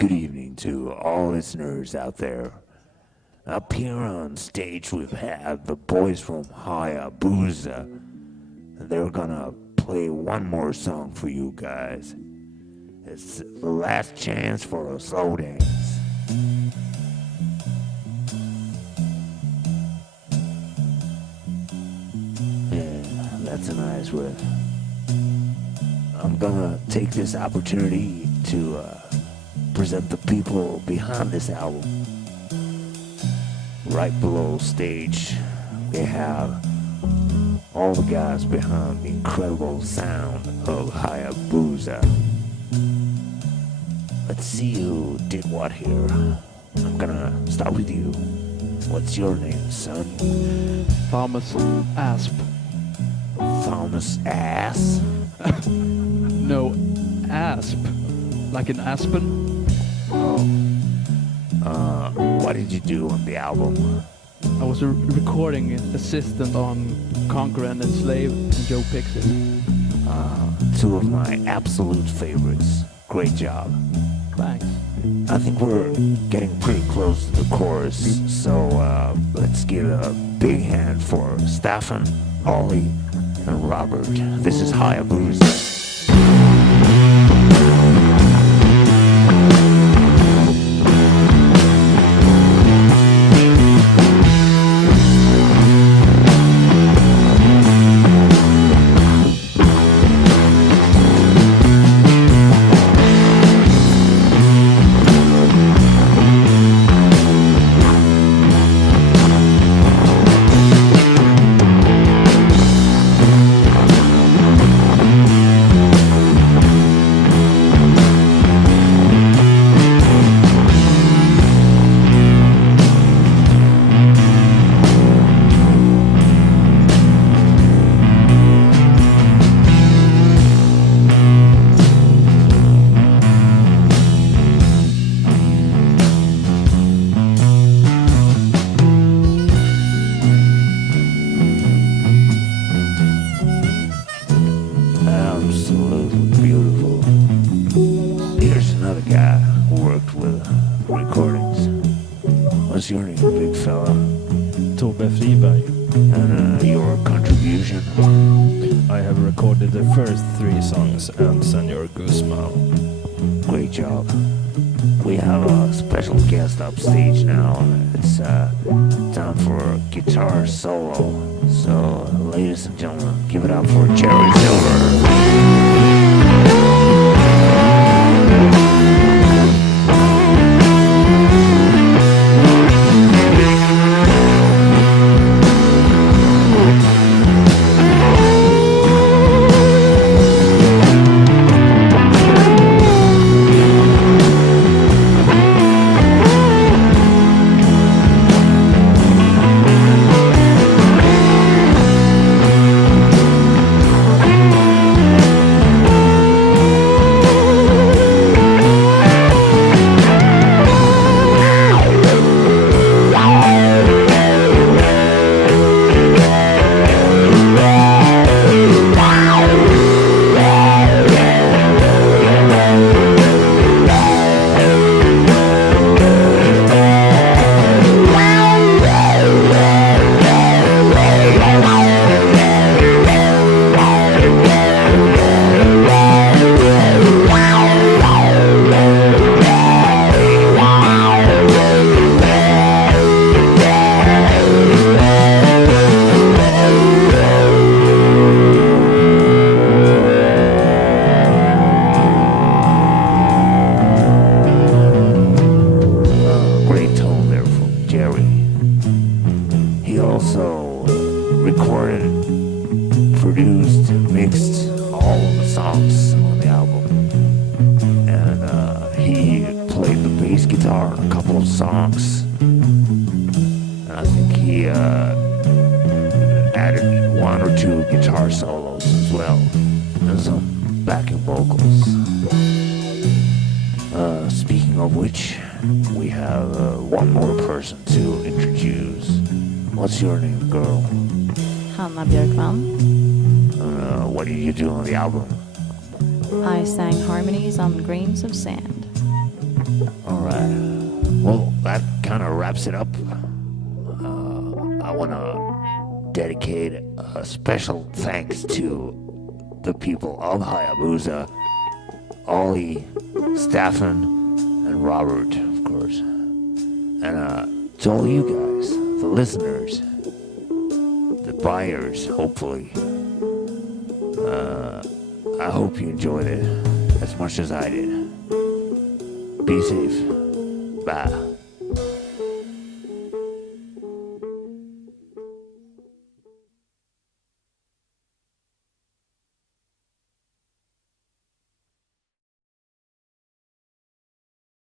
Good evening to all listeners out there. Up here on stage we've had the boys from Haiabusa. They're gonna play one more song for you guys. It's the last chance for a slow dance. Yeah, that's a nice riff. I'm gonna take this opportunity to present the people behind this album. Right below stage, they have all the guys behind the incredible sound of Haiabusa. Let's see who did what here. I'm gonna start with you. What's your name, son? Thomas Asp. Thomas Ass? No, Asp. Like an aspen? Oh. What did you do on the album? I was a recording assistant on Conquer and Enslave and Joe Pixie. Two of my absolute favorites. Great job. Thanks. I think we're getting pretty close to the chorus, so let's give a big hand for Stefan, Ollie, and Robert. This is Haiabusa. Absolutely beautiful. Here's another guy who worked with recordings. What's your name, big fella? Tobbe Friberg. And your contribution? I have recorded the first 3 songs and Senor Guzman. Great job. We have a special guest upstage now. It's time for a guitar solo. So, ladies and gentlemen, give it up for Jerry Silver. Recorded, produced, mixed all of the songs on the album, and he played the bass guitar on a couple of songs, and I think he added 1 or 2 guitar solos as well, and some backing vocals. Speaking of which, we have one more person to introduce. What's your name, girl? Hanna Björkman. What did you do on the album? I sang harmonies on grains of sand. Alright. Well, that kind of wraps it up. I want to dedicate a special thanks to the people of Haiabusa, Ollie, Staffan, and Robert, of course. And to all you guys, the listeners, the buyers, hopefully. I hope you enjoyed it as much as I did. Be safe. Bye.